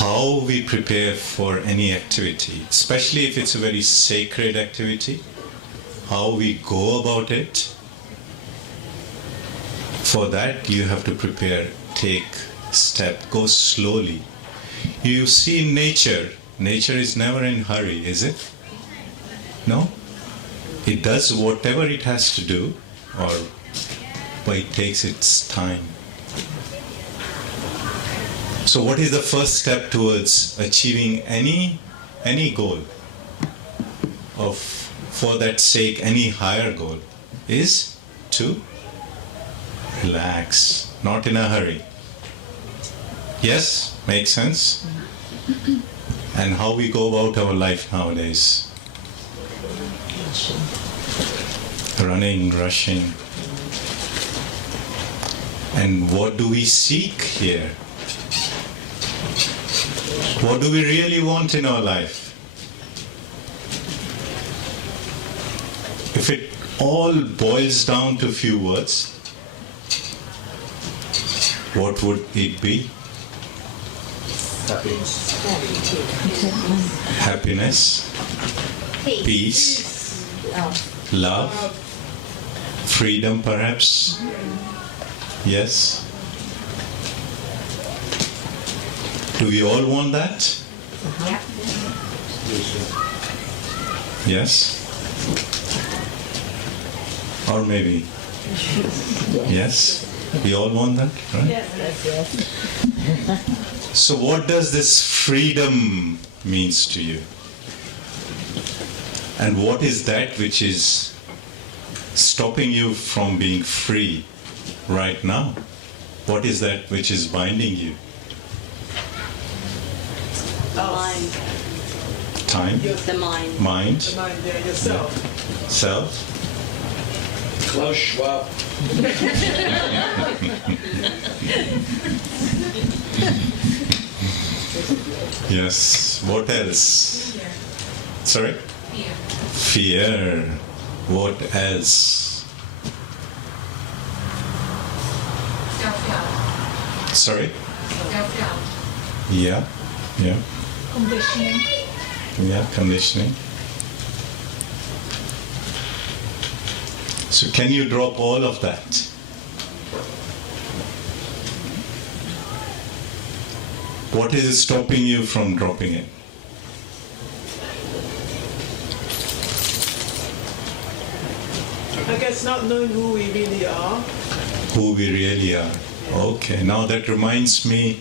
how we prepare for any activity, especially if it's a very sacred activity, how we go about it. For that, you have to prepare, take step, go slowly. You see in nature is never in hurry, is it? No? It does whatever it has to do, but it takes its time. So what is the first step towards achieving any goal, for that sake, any higher goal, is to relax, not in a hurry. Yes? Makes sense? And how we go about our life nowadays? Running, rushing. And what do we seek here? What do we really want in our life? If it all boils down to a few words, what would it be? Happiness, peace, love, freedom perhaps. Yes? Do we all want that? Yes? Or maybe? Yes? We all want that, right? Yes. So what does this freedom means to you? And what is that which is stopping you from being free right now? What is that which is binding you? Mind. Time? The mind. Mind? The mind, yeah, yourself. Self? Klaus Schwab. Yes. What else? Fear. Sorry? Fear. Fear. What else? Self-doubt. Sorry? Self-doubt. Yeah. Conditioning. Yeah, conditioning. So can you drop all of that? What is stopping you from dropping it? I guess not knowing who we really are. Who we really are. Okay, now that reminds me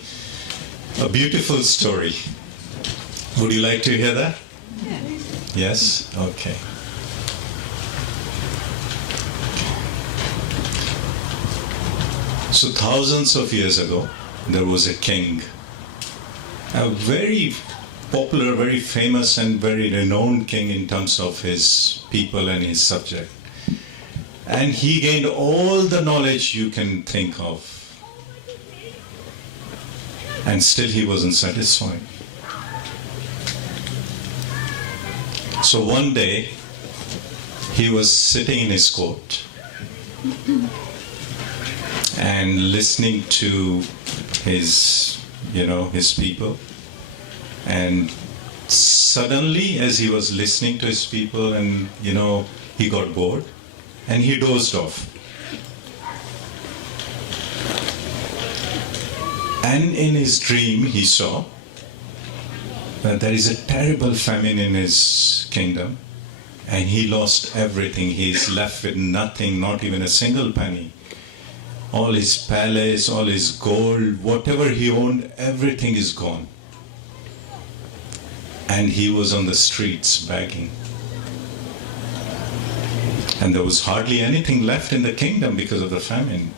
a beautiful story. Would you like to hear that? Yes? Okay. So thousands of years ago, there was a king, a very popular, very famous and very renowned king in terms of his people and his subject. And he gained all the knowledge you can think of. And still he wasn't satisfied. So one day, he was sitting in his court and listening to his people. And suddenly, as he was listening to his people, and he got bored and he dozed off. And in his dream, he saw that there is a terrible famine in his kingdom, and he lost everything. He is left with nothing, not even a single penny. All his palace, all his gold, whatever he owned, everything is gone. And he was on the streets begging. And there was hardly anything left in the kingdom because of the famine.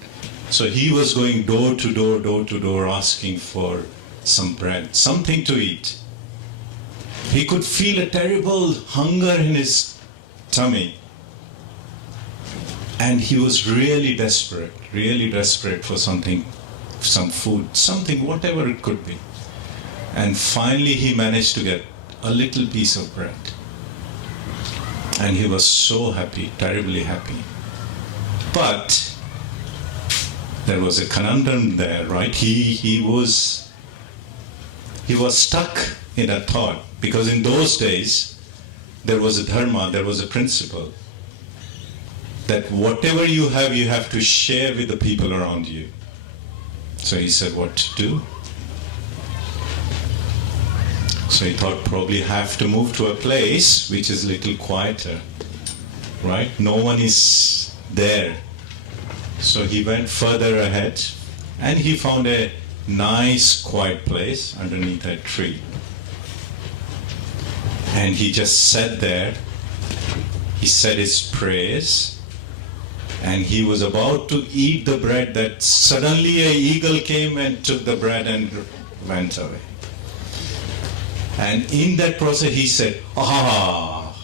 So he was going door to door, asking for some bread, something to eat. He could feel a terrible hunger in his tummy. And he was really desperate for something, some food, something, whatever it could be. And finally he managed to get a little piece of bread. And he was so happy, terribly happy. But there was a conundrum there, right? He was he was stuck in a thought, because in those days there was a dharma, there was a principle that whatever you have to share with the people around you. So he said, what to do? So he thought, probably have to move to a place which is a little quieter, right? No one is there. So he went further ahead and he found a nice quiet place underneath a tree. And he just sat there. He said his prayers. And he was about to eat the bread that suddenly an eagle came and took the bread and went away. And in that process he said, ah!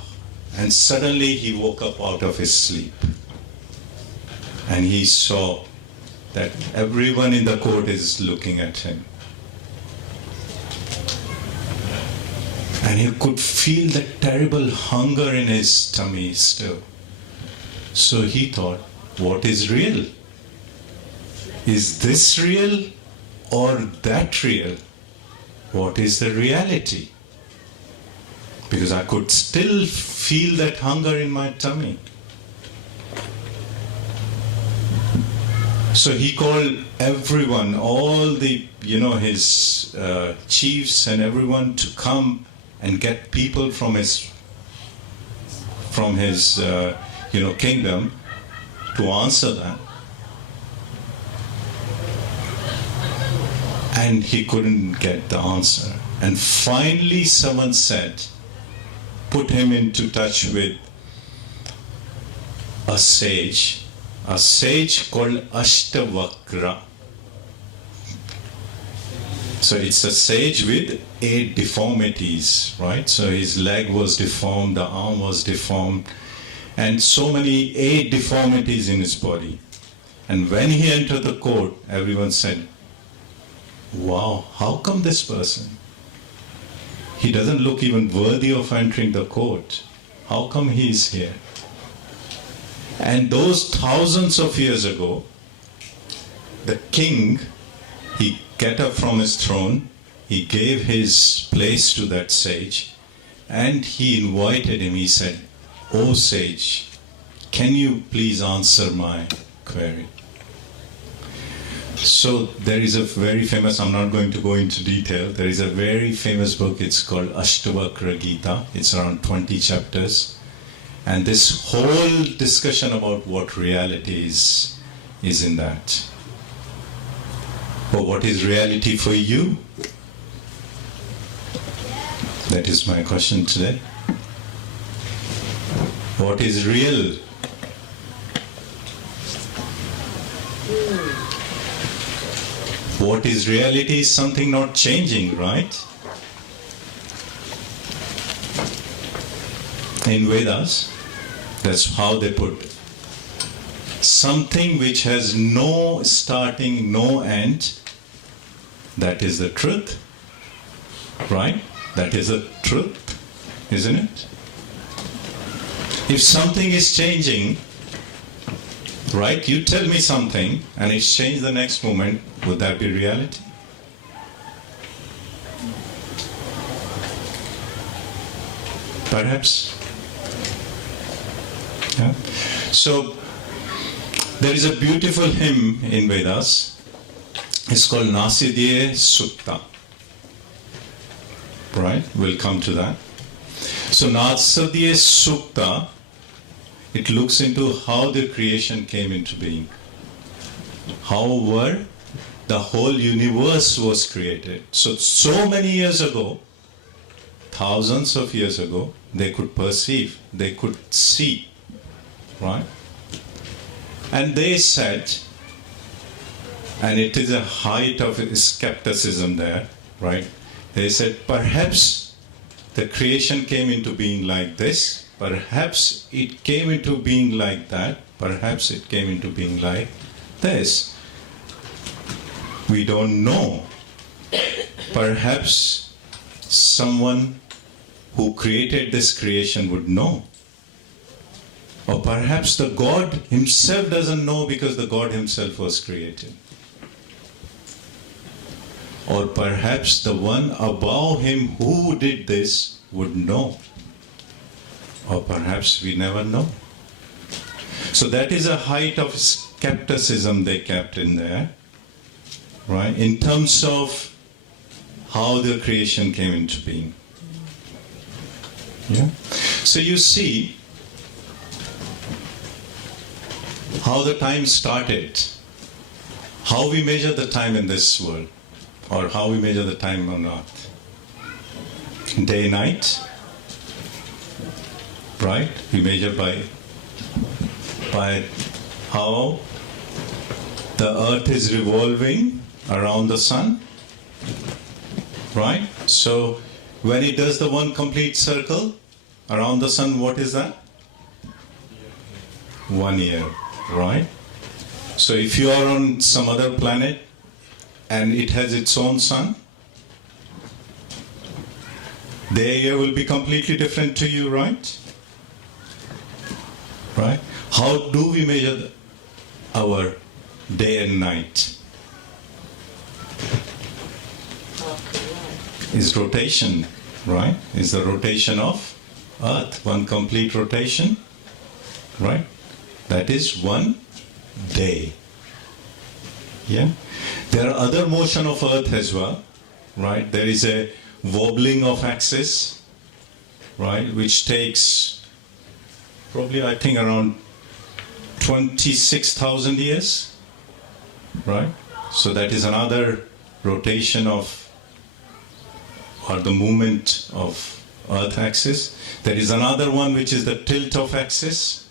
And suddenly he woke up out of his sleep. And he saw that everyone in the court is looking at him. And he could feel the terrible hunger in his tummy still. So he thought, what is real? Is this real or that real? What is the reality? Because I could still feel that hunger in my tummy. So he called everyone, all the, his chiefs and everyone to come and get people from his kingdom to answer that. And he couldn't get the answer. And finally someone said, put him into touch with a sage called Ashtavakra. So it's a sage with 8 deformities, right? So his leg was deformed, the arm was deformed, and so many 8 deformities in his body. And when he entered the court, everyone said, wow, how come this person? He doesn't look even worthy of entering the court. How come he is here? And those thousands of years ago, the king, he got up from his throne, he gave his place to that sage, and he invited him. He said, "O sage, can you please answer my query?" So there is a very famous, I'm not going to go into detail, there is a very famous book, it's called Ashtavakra Gita. It's around 20 chapters. And this whole discussion about what reality is in that. But what is reality for you? That is my question today. What is real? What is reality is something not changing, right? In Vedas, that's how they put it. Something which has no starting, no end, that is the truth, right? That is the truth, isn't it? If something is changing, right, you tell me something and it's changed the next moment, would that be reality? Perhaps. Yeah. So there is a beautiful hymn in Vedas. It's called Nasidye Sukta. Right? We'll come to that. So Nasidye Sukta, it looks into how the creation came into being. However, the whole universe was created. So many years ago, thousands of years ago, they could perceive, they could see, right? And they said, and it is a height of skepticism there, right? They said, perhaps the creation came into being like this, perhaps it came into being like that, perhaps it came into being like this. We don't know. Perhaps someone who created this creation would know. Or perhaps the God himself doesn't know because the God himself was created. Or perhaps the one above him who did this would know. Or perhaps we never know. So that is a height of skepticism they kept in there, right? In terms of how the creation came into being. Yeah. So you see how the time started, how we measure the time in this world, or how we measure the time on earth. Day, night, right? We measure by how the earth is revolving around the sun, right? So when it does the one complete circle around the sun, what is that? 1 year, right? So if you are on some other planet and it has its own sun, the year will be completely different to you, right? Right? How do we measure our day and night? Is rotation, right? Is the rotation of Earth, one complete rotation, right? That is 1 day. Yeah? There are other motion of Earth as well, right? There is a wobbling of axis, right? Which takes probably, I think, around 26,000 years, right? So that is another rotation of, or the movement of Earth axis. There is another one which is the tilt of axis,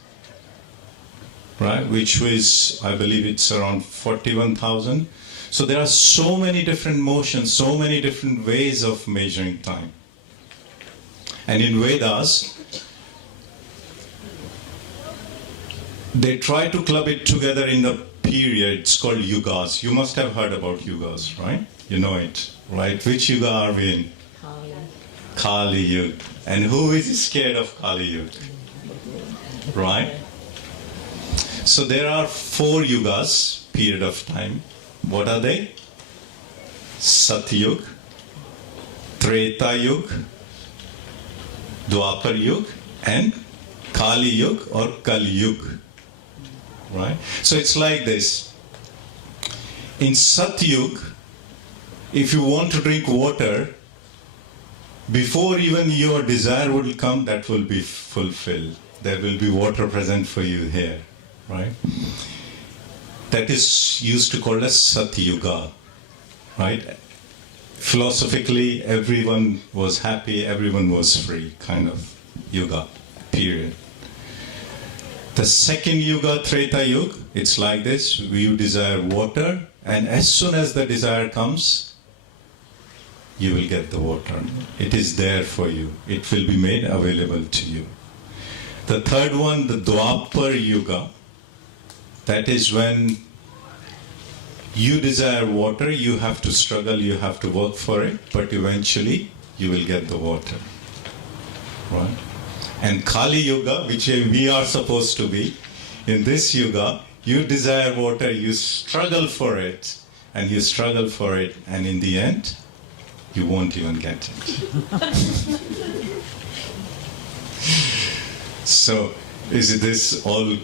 right? Which was, I believe it's around 41,000. So there are so many different motions, so many different ways of measuring time. And in Vedas, they try to club it together in the period. It's called yugas. You must have heard about yugas, right? You know it, right? Which yuga are we in? Kali Yuga. And who is scared of Kali Yuga? Right? So there are 4 yugas, period of time. What are they? Satyug, Treta Yuga, Dwapar Yuga, and Kali Yuga or Kali Yuga. Right? So it's like this. In Satyug, if you want to drink water, before even your desire will come, that will be fulfilled. There will be water present for you here. Right? That is used to call as Satyuga. Right? Philosophically, everyone was happy, everyone was free, kind of yuga, period. The second yuga, Treta Yuga, it's like this. You desire water, and as soon as the desire comes, you will get the water. It is there for you. It will be made available to you. The third one, the Dwapar Yuga, that is when you desire water, you have to struggle, you have to work for it, but eventually you will get the water. Right? And Kali Yuga, which we are supposed to be, in this Yuga, you desire water, you struggle for it, and you struggle for it, and in the end, you won't even get it. So, is this all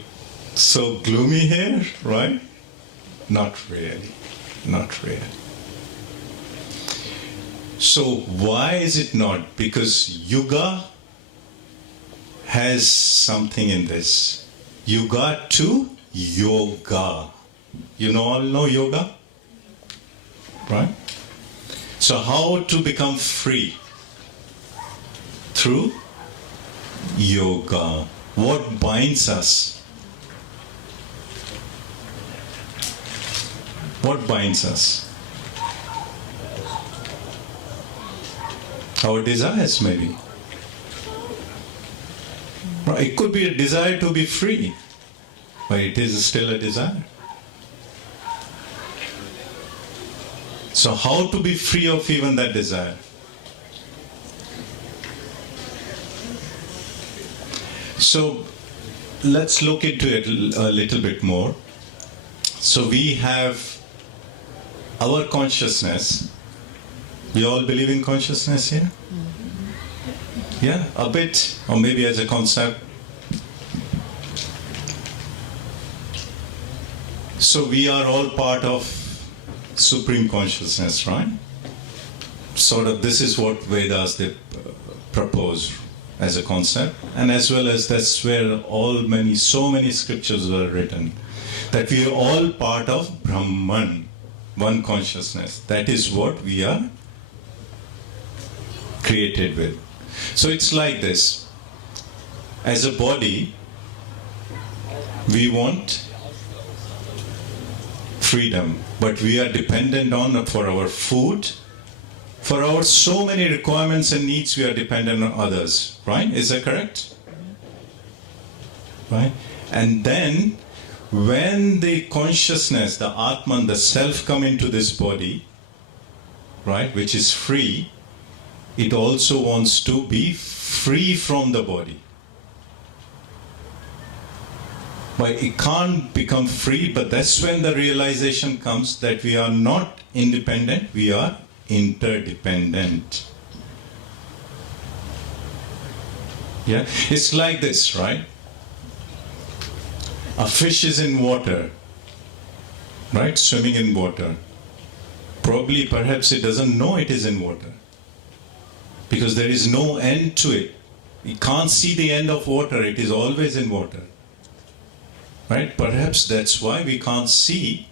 so gloomy here, right? Not really. Not really. So, why is it not? Because Yuga has something in this. Yuga to yoga. You all know yoga? Right? So how to become free? Through yoga. What binds us? What binds us? Our desires, maybe. It could be a desire to be free, but it is still a desire. So how to be free of even that desire? So let's look into it a little bit more. So we have our consciousness, You all believe in consciousness here? Yeah, a bit, or maybe as a concept. So we are all part of supreme consciousness, right? Sort of, this is what Vedas they propose as a concept, and as well as that's where so many scriptures were written, that we are all part of Brahman, one consciousness. That is what we are created with. So it's like this. As a body, we want freedom, but we are dependent on for our food, for our so many requirements and needs, we are dependent on others, right? Is that correct? Right? And then when the consciousness, the Atman, the self come into this body, right, which is free, it also wants to be free from the body. But it can't become free, but that's when the realization comes that we are not independent, we are interdependent. Yeah, it's like this, right? A fish is in water, right? Swimming in water. Probably, perhaps it doesn't know it is in water, because there is no end to it. You can't see the end of water, it is always in water. Right? Perhaps that's why we can't see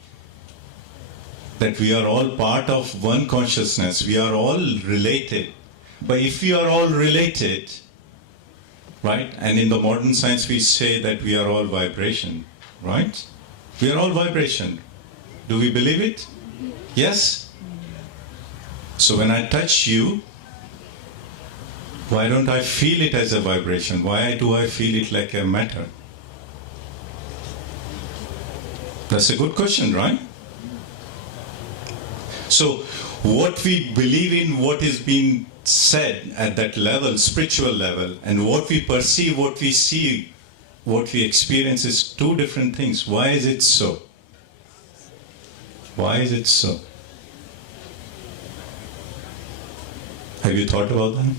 that we are all part of one consciousness. We are all related. But if we are all related, right? And in the modern science we say that we are all vibration, right? We are all vibration. Do we believe it? Yes? So when I touch you, why don't I feel it as a vibration? Why do I feel it like a matter? That's a good question, right? So what we believe in, what is being said at that level, spiritual level, and what we perceive, what we see, what we experience is two different things. Why is it so? Why is it so? Have you thought about that?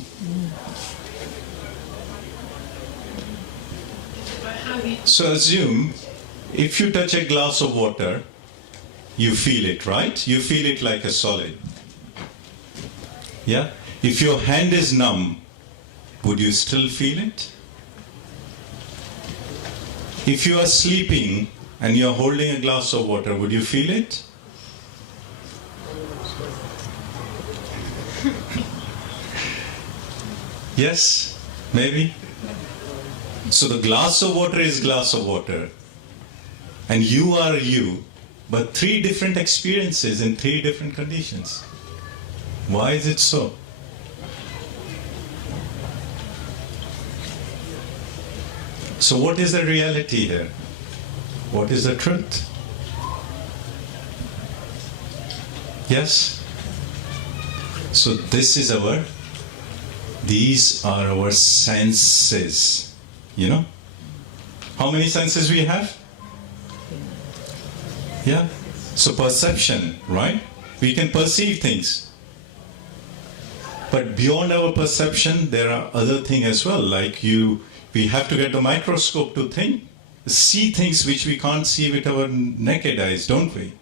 So assume, if you touch a glass of water, you feel it, right? You feel it like a solid. Yeah? If your hand is numb, would you still feel it? If you are sleeping and you are holding a glass of water, would you feel it? Yes? Maybe? So the glass of water is glass of water. And you are you, but three different experiences in three different conditions. Why is it so? So what is the reality here? What is the truth? Yes? So these are our senses. You know? How many senses we have? Yeah? So perception, right? We can perceive things. But beyond our perception, there are other things as well. Like we have to get the microscope to see things which we can't see with our naked eyes, don't we?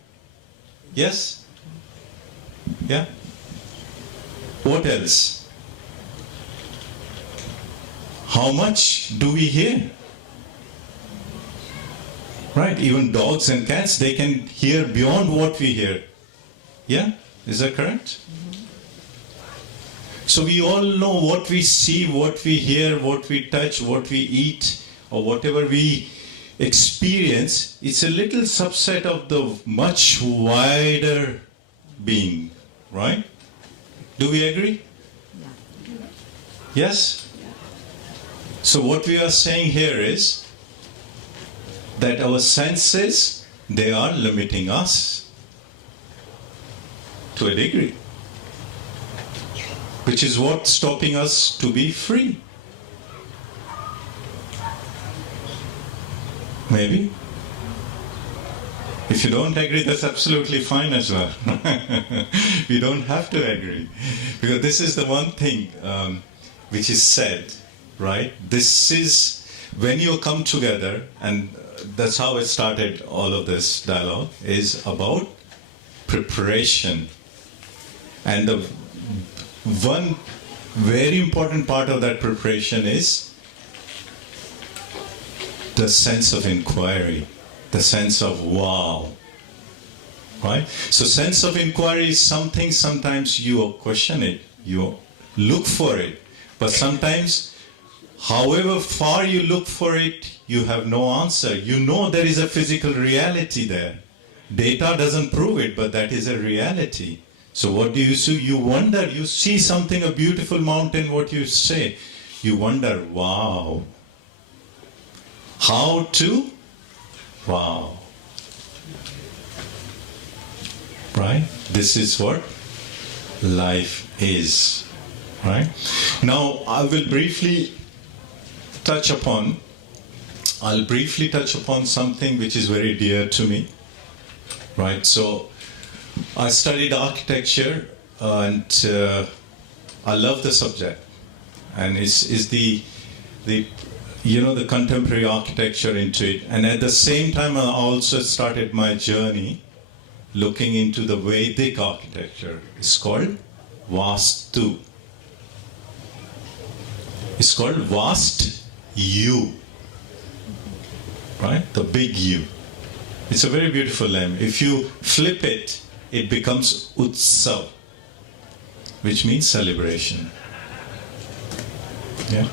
Yes? Yeah? What else? How much do we hear? Right? Even dogs and cats, they can hear beyond what we hear. Yeah? Is that correct? Mm-hmm. So we all know what we see, what we hear, what we touch, what we eat, or whatever we experience. It's a little subset of the much wider being. Right? Do we agree? Yeah. Yes? Yeah. So what we are saying here is that our senses, they are limiting us to a degree, which is what's stopping us to be free. Maybe. If you don't agree, that's absolutely fine as well. You don't have to agree. Because this is the one thing which is said, right? This is when you come together, and that's how it started, all of this dialogue, is about preparation. And the one very important part of that preparation is the sense of inquiry, the sense of wow, right? So sense of inquiry is something, sometimes you question it, you look for it, but sometimes, however far you look for it, you have no answer. You know there is a physical reality there. Data doesn't prove it, but that is a reality. So what do you see? You wonder, you see something, a beautiful mountain, what you say? You wonder, wow. How to? Wow. Right? This is what life is. Right? Now, I'll briefly touch upon something which is very dear to me. Right? So, I studied architecture and I love the subject. And is the contemporary architecture into it. And at the same time, I also started my journey looking into the Vedic architecture. It's called Vastu. It's called Vast U. Right? The big U. It's a very beautiful name. If you flip it, it becomes Utsav, which means celebration. Yeah.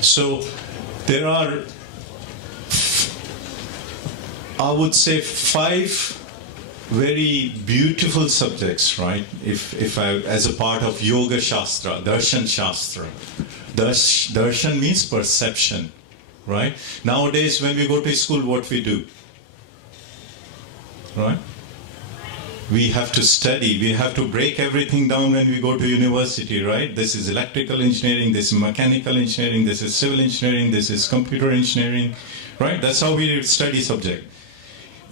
So there are, I would say, 5 very beautiful subjects, right? If I, as a part of Yoga Shastra, Darshan Shastra. Darshan means perception, right? Nowadays, when we go to school, what we do? Right? We have to study, we have to break everything down when we go to university, right? This is electrical engineering, this is mechanical engineering, this is civil engineering, this is computer engineering, right? That's how we study subject.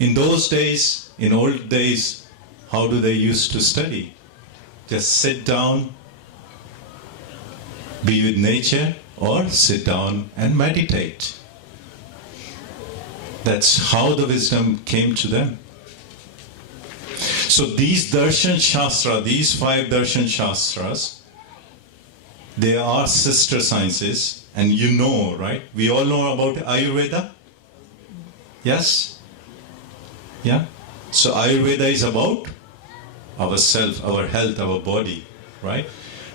In those days, in old days, how do they used to study? Just sit down, be with nature, or sit down and meditate. That's how the wisdom came to them. So these Darshan Shastra, these 5 Darshan Shastras, they are sister sciences, and you know, right? We all know about Ayurveda? Yes? Yeah? So Ayurveda is about ourself, our health, our body, right?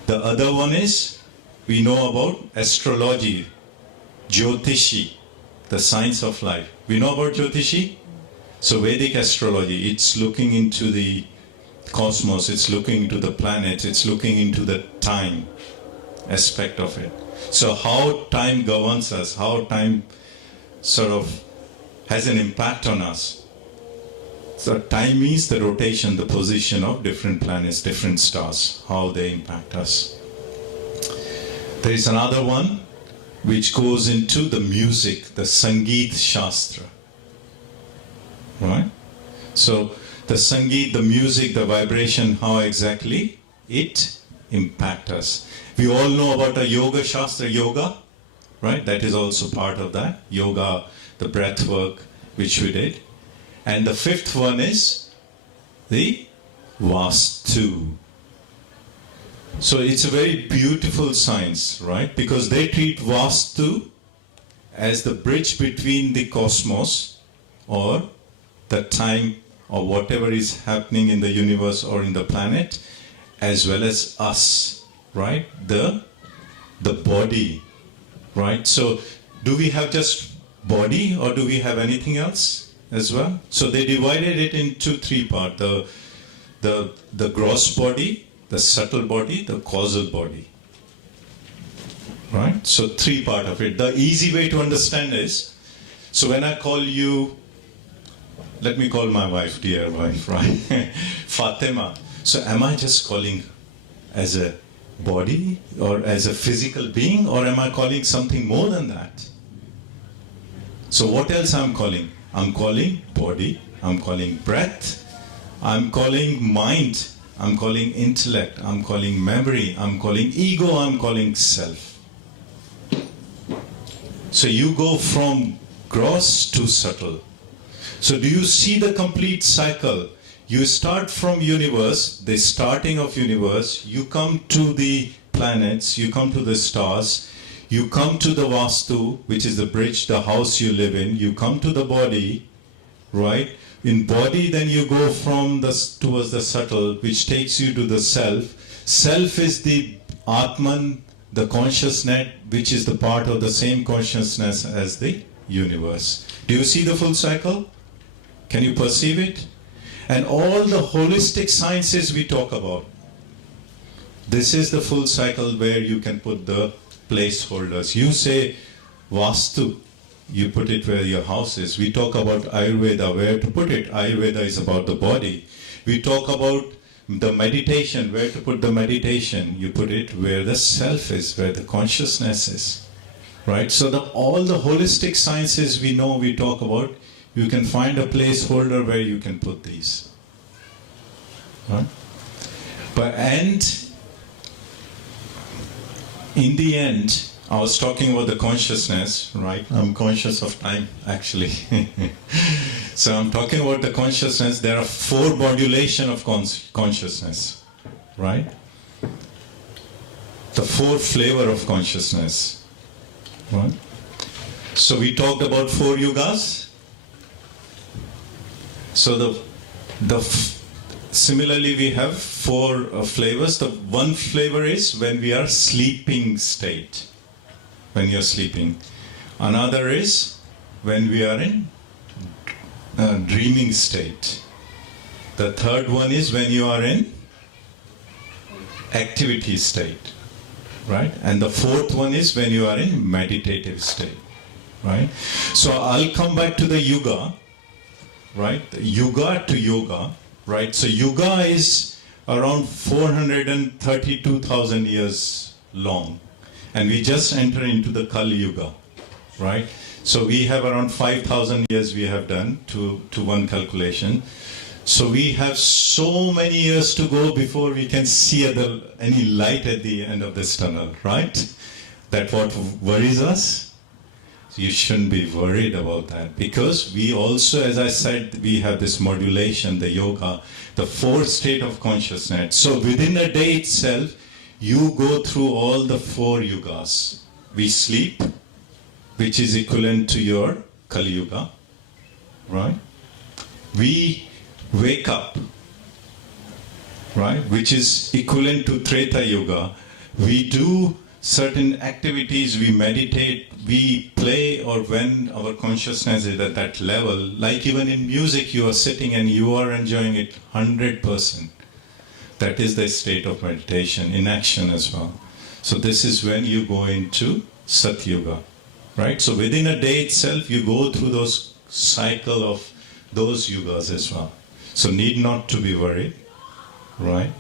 The other one is, we know about astrology, Jyotishi, the science of life. We know about Jyotishi? So Vedic astrology, it's looking into the cosmos, it's looking into the planets, it's looking into the time aspect of it. So how time governs us, how time sort of has an impact on us. So time means the rotation, the position of different planets, different stars, how they impact us. There is another one which goes into the music, the Sangeet Shastra. Right? So the Sangeet, the music, the vibration, how exactly it impacts us. We all know about the Yoga Shastra, yoga, right? That is also part of that. Yoga, the breath work, which we did. And the 5th one is the Vastu. So it's a very beautiful science, right? Because they treat Vastu as the bridge between the cosmos or the time or whatever is happening in the universe or in the planet, as well as us, right? The body, right? So do we have just body or do we have anything else as well? So they divided it into 3 parts, the gross body, the subtle body, the causal body. Right? So 3 parts of it. The easy way to understand is, so when I call you, let me call my wife, dear wife, right? Fatima. So am I just calling as a body or as a physical being, or am I calling something more than that? So what else I'm calling? I'm calling body, I'm calling breath, I'm calling mind, I'm calling intellect, I'm calling memory, I'm calling ego, I'm calling self. So you go from gross to subtle. So do you see the complete cycle? You start from universe, the starting of universe, you come to the planets, you come to the stars, you come to the Vastu, which is the bridge, the house you live in, you come to the body, right? In body, then you go from towards the subtle, which takes you to the self. Self is the Atman, the consciousness, which is the part of the same consciousness as the universe. Do you see the full cycle? Can you perceive it? And all the holistic sciences we talk about, this is the full cycle where you can put the placeholders. You say Vastu, you put it where your house is. We talk about Ayurveda, where to put it. Ayurveda is about the body. We talk about the meditation, where to put the meditation. You put it where the self is, where the consciousness is. Right? So all the holistic sciences we know, we talk about, you can find a placeholder where you can put these. Right? In the end, I was talking about the consciousness, right? I'm conscious of time, actually. So I'm talking about the consciousness. There are 4 modulation of consciousness, right? The 4 flavor of consciousness, right? So we talked about 4 yugas. So similarly, we have 4 flavors. The one flavor is when we are sleeping state, when you're sleeping. Another is when we are in dreaming state. The third one is when you are in activity state, right? And the 4th one is when you are in meditative state, right? So I'll come back to the yuga, right? Yuga to yoga, right? So yuga is around 432,000 years long. And we just enter into the Kali Yuga, right? So we have around 5,000 years we have done to one calculation. So we have so many years to go before we can see any light at the end of this tunnel, right? That's what worries us. You shouldn't be worried about that, because we also, as I said, we have this modulation, the yoga, the 4th state of consciousness. So within a day itself, you go through all the 4 yugas. We sleep, which is equivalent to your Kali Yuga, right? We wake up, right, which is equivalent to Treta Yuga. We do certain activities, we meditate, we play, or when our consciousness is at that level, like even in music, you are sitting and you are enjoying it 100%. That is the state of meditation, in action as well. So this is when you go into Sat Yuga, right? So within a day itself, you go through those cycle of those yugas as well. So need not to be worried, right?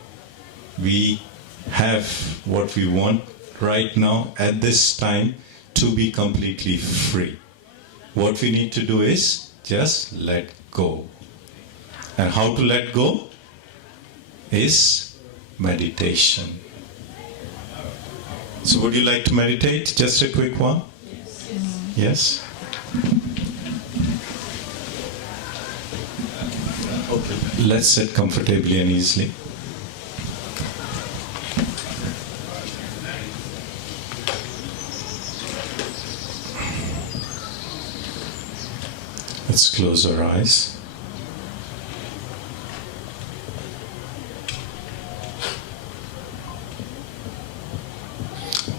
We have what we want right now at this time to be completely free. What we need to do is just let go. And how to let go is meditation. So would you like to meditate? Just a quick one? Yes? Okay. Let's sit comfortably and easily. Let's close our eyes.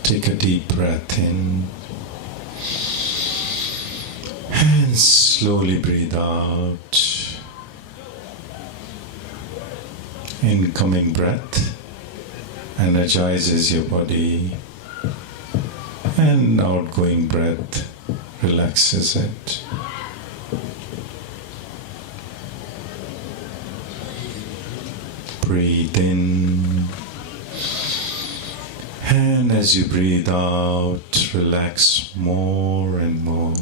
Take a deep breath in and slowly breathe out. Incoming breath energizes your body, and outgoing breath relaxes it. Breathe in, and as you breathe out, relax more and more.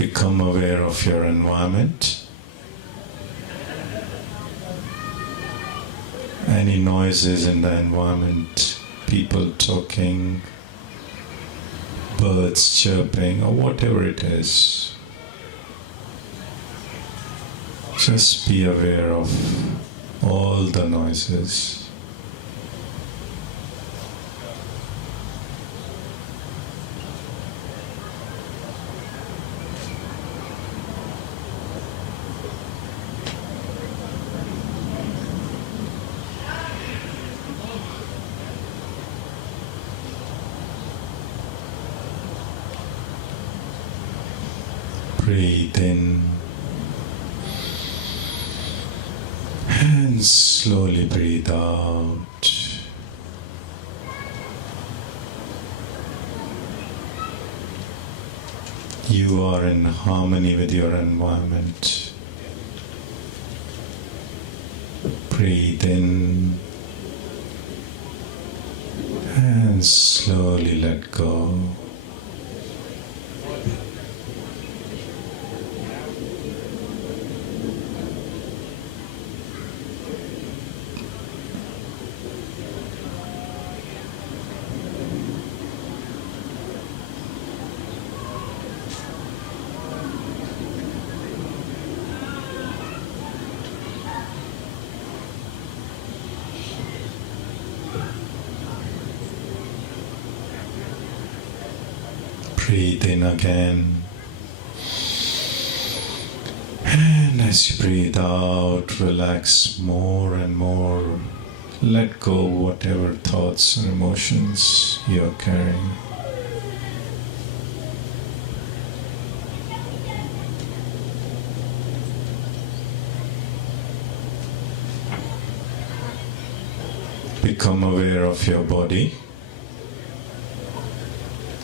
Become aware of your environment. Any noises in the environment, people talking, birds chirping, or whatever it is. Just be aware of all the noises. Breathe in and slowly breathe out. You are in harmony with your environment. Breathe in and slowly let go. Breathe in again. And as you breathe out, relax more and more. Let go of whatever thoughts and emotions you're carrying. Become aware of your body.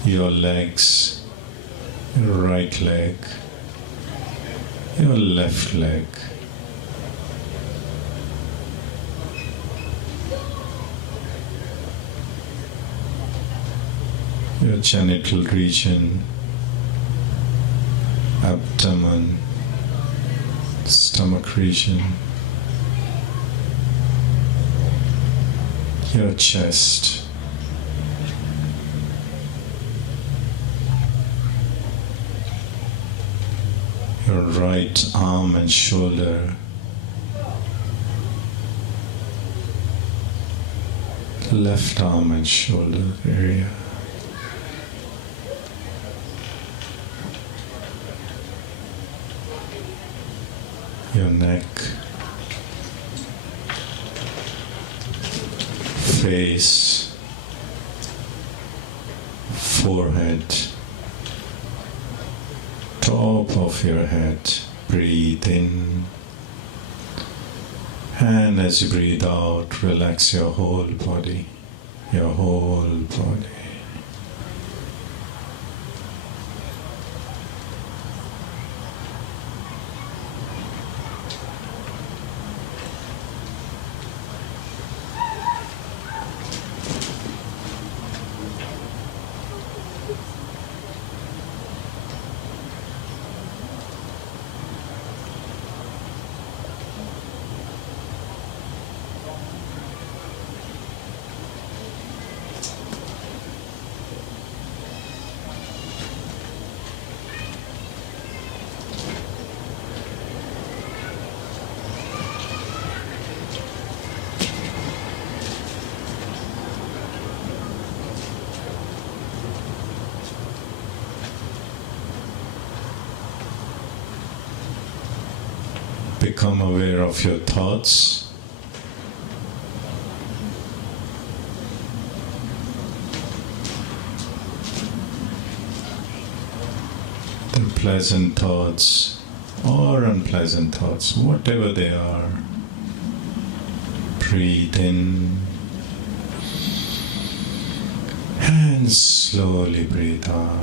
Your legs, your right leg, your left leg, your genital region, abdomen, stomach region, your chest, your right arm and shoulder, left arm and shoulder area, your neck, face, forehead, top of your head. Breathe in, and as you breathe out, relax your whole body, your whole body. Become aware of your thoughts. The pleasant thoughts or unpleasant thoughts, whatever they are. Breathe in and slowly breathe out.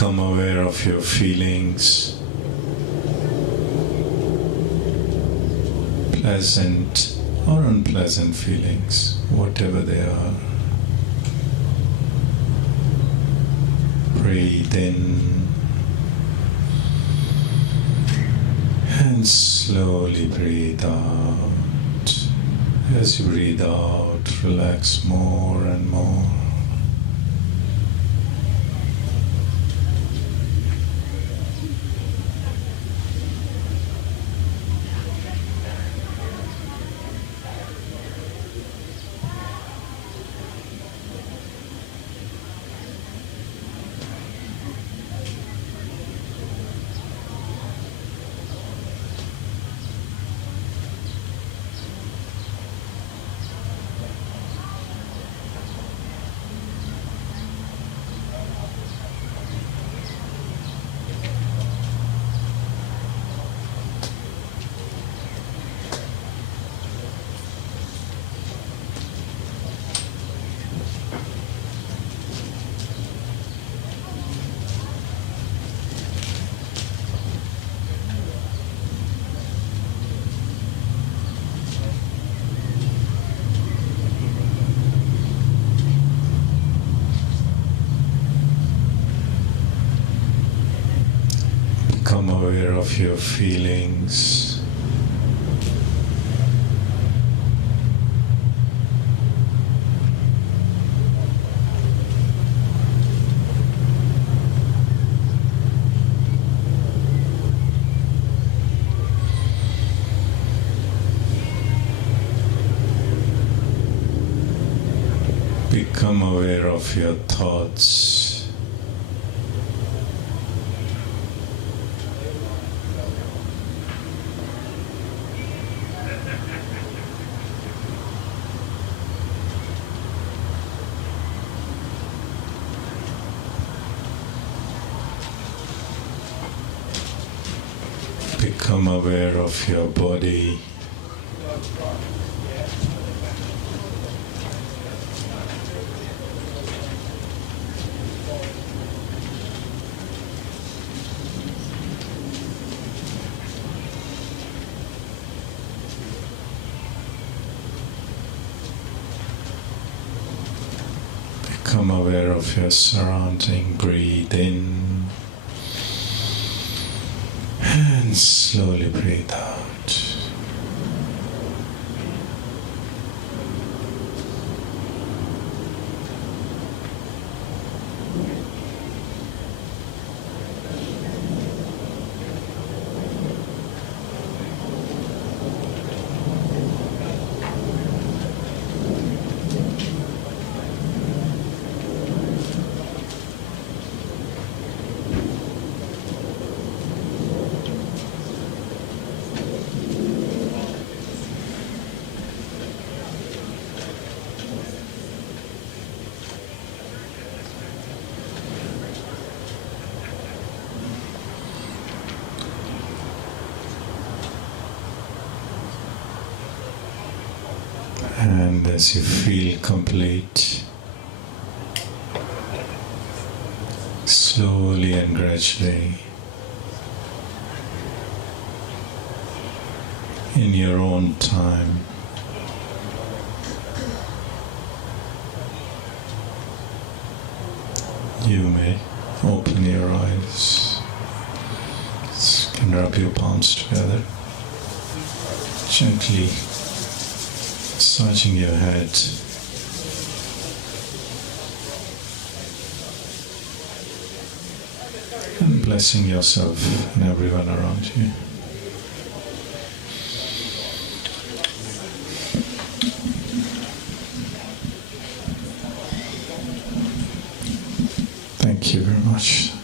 Become aware of your feelings, pleasant or unpleasant feelings, whatever they are. Breathe in and slowly breathe out. As you breathe out, relax more and more. Become aware of your feelings. Become aware of your thoughts. Become aware of your body. Become aware of your surrounding. Breathe in and slowly breathe out. And as you feel complete, slowly and gradually, in your own time, you may open your eyes. You can rub your palms together, gently massaging your head. And blessing yourself and everyone around you. Thank you very much.